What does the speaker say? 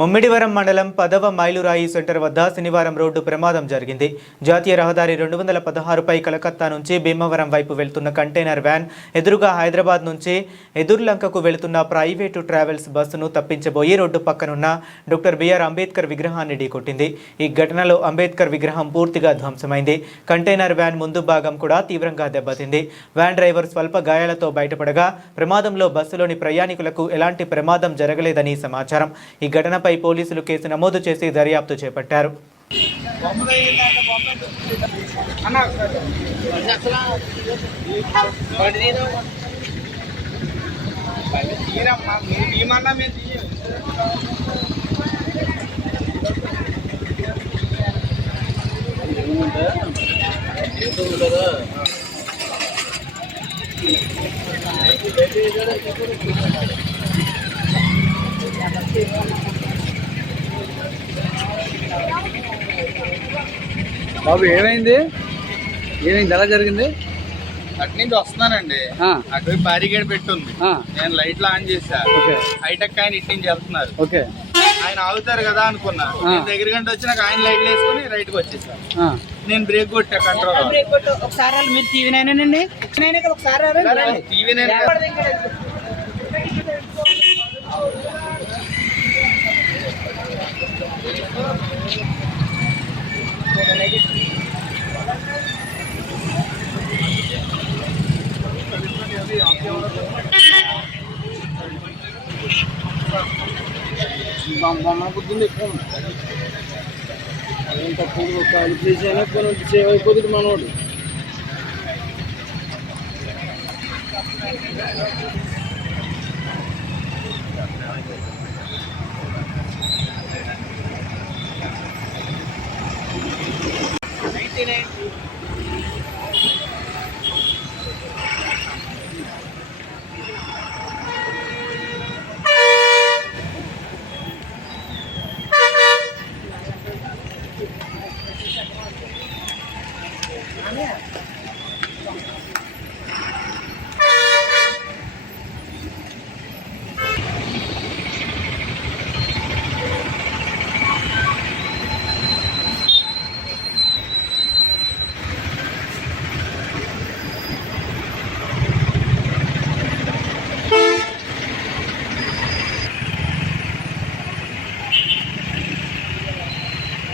ముమ్మిడివరం మండలం 10వ మైలురాయి సెంటర్ వద్ద శనివారం రోడ్డు ప్రమాదం జరిగింది. జాతీయ రహదారి 216పై కలకత్తా నుంచి భీమవరం వైపు వెళ్తున్న కంటైనర్ వ్యాన్ ఎదురుగా హైదరాబాద్ నుంచి ఎదుర్లంకకు వెళుతున్న ప్రైవేటు ట్రావెల్స్ బస్సును తప్పించబోయి రోడ్డు పక్కనున్న డాక్టర్ బిఆర్ అంబేద్కర్ విగ్రహాన్ని ఢీకొట్టింది. ఈ ఘటనలో అంబేద్కర్ విగ్రహం పూర్తిగా ధ్వంసమైంది. కంటైనర్ వ్యాన్ ముందు భాగం కూడా తీవ్రంగా దెబ్బతింది. వ్యాన్ డ్రైవర్ స్వల్ప గాయాలతో బయటపడగా ప్రమాదంలో బస్సులోని ప్రయాణికులకు ఎలాంటి ప్రమాదం జరగలేదని సమాచారం. ఈ ఘటన పై పోలీసులు కేసు నమోదు చేసి దర్యాప్తు చేపట్టారు. బాబు ఏమైంది ఎలా జరిగింది? అటు నుంచి వస్తున్నానండి, అటు బ్యారికేడ్ పెట్టుంది. నేను లైట్లు ఆన్ చేశా, హైటెక్ ఆయన ఇటు నుంచి వెళ్తున్నారు. ఆయన ఆగుతారు కదా అనుకున్నా, నేను దగ్గర గంట వచ్చి నాకు ఆయన లైట్లు వేసుకుని రైట్ కి వచ్చేసా. నేను బ్రేక్ కొట్టా, కంట్రోల్ ఒకసారి మీరు టీవీ నైనండి, ఒకసారి టీవీ నైన్ బొమ్మ బుద్ధింది ఎక్కువ అదేం తక్కువ క్వాలిఫికేషన్ అయినా కొన్ని సేవ్ అయిపోతుంది మనోడు.